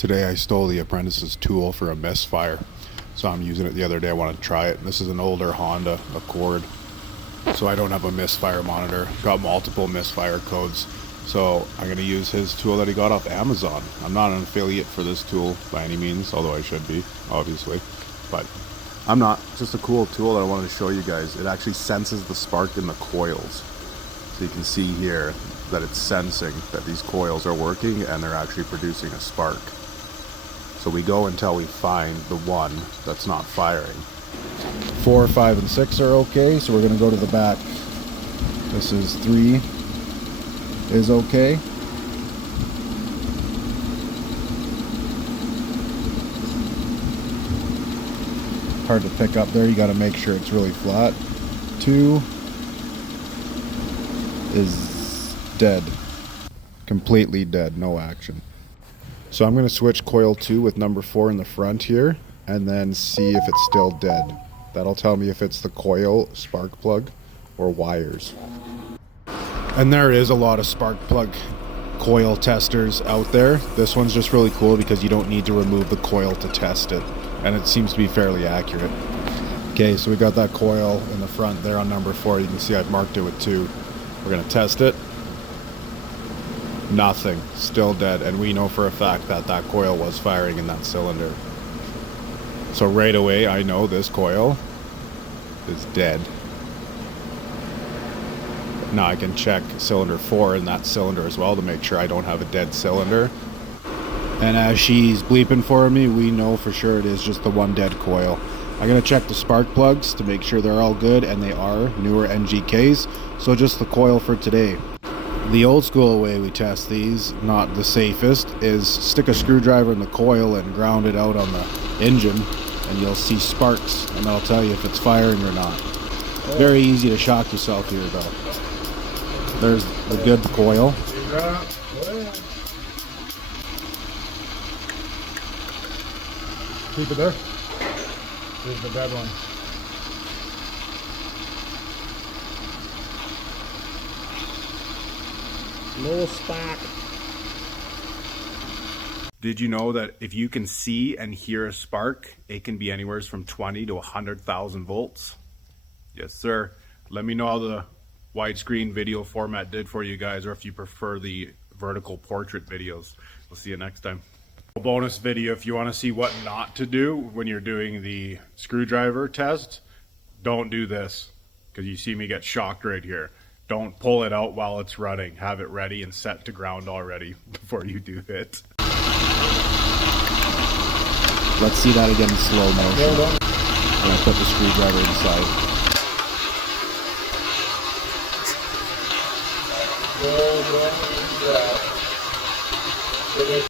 Today I stole the apprentice's tool for a misfire. So I'm using it the other day. I want to try it. This is an older Honda Accord. So I don't have a misfire monitor. Got multiple misfire codes. So I'm going to use his tool that he got off Amazon. I'm not an affiliate for this tool by any means, although I should be, obviously. But I'm not. It's just a cool tool that I wanted to show you guys. It actually senses the spark in the coils. So you can see here that it's sensing that these coils are working and they're actually producing a spark. So we go until we find the one that's not firing. 4, 5, and 6 are okay, so we're going to go to the back. This is 3 is okay. Hard to pick up there, you got to make sure it's really flat. 2 is dead. Completely dead, no action. So I'm going to switch coil 2 with number 4 in the front here and then see if it's still dead. That'll tell me if it's the coil, spark plug, or wires. And there is a lot of spark plug coil testers out there. This one's just really cool because you don't need to remove the coil to test it, and it seems to be fairly accurate. Okay, so we got that coil in the front there on number 4. You can see I've marked it with 2. We're going to test it. Nothing, still dead, and we know for a fact that that coil was firing in that cylinder. So right away I know this coil is dead. Now I can check cylinder 4 in that cylinder as well to make sure I don't have a dead cylinder. And as she's bleeping for me, we know for sure it is just the one dead coil. I'm going to check the spark plugs to make sure they're all good, and they are newer NGKs, so just the coil for today. The old school way we test these, not the safest, is stick a screwdriver in the coil and ground it out on the engine, and you'll see sparks, and that'll tell you if it's firing or not. Very easy to shock yourself here though. There's the good coil. Keep it there. Here's the dead one. No spark. Did you know that if you can see and hear a spark, it can be anywhere from 20 to 100,000 volts? Yes, sir. Let me know how the widescreen video format did for you guys, or if you prefer the vertical portrait videos. We'll see you next time. A bonus video if you want to see what not to do when you're doing the screwdriver test. Don't do this, because you see me get shocked right here. Don't pull it out while it's running. Have it ready and set to ground already before you do it. Let's see that again in slow motion. And I put the screwdriver inside.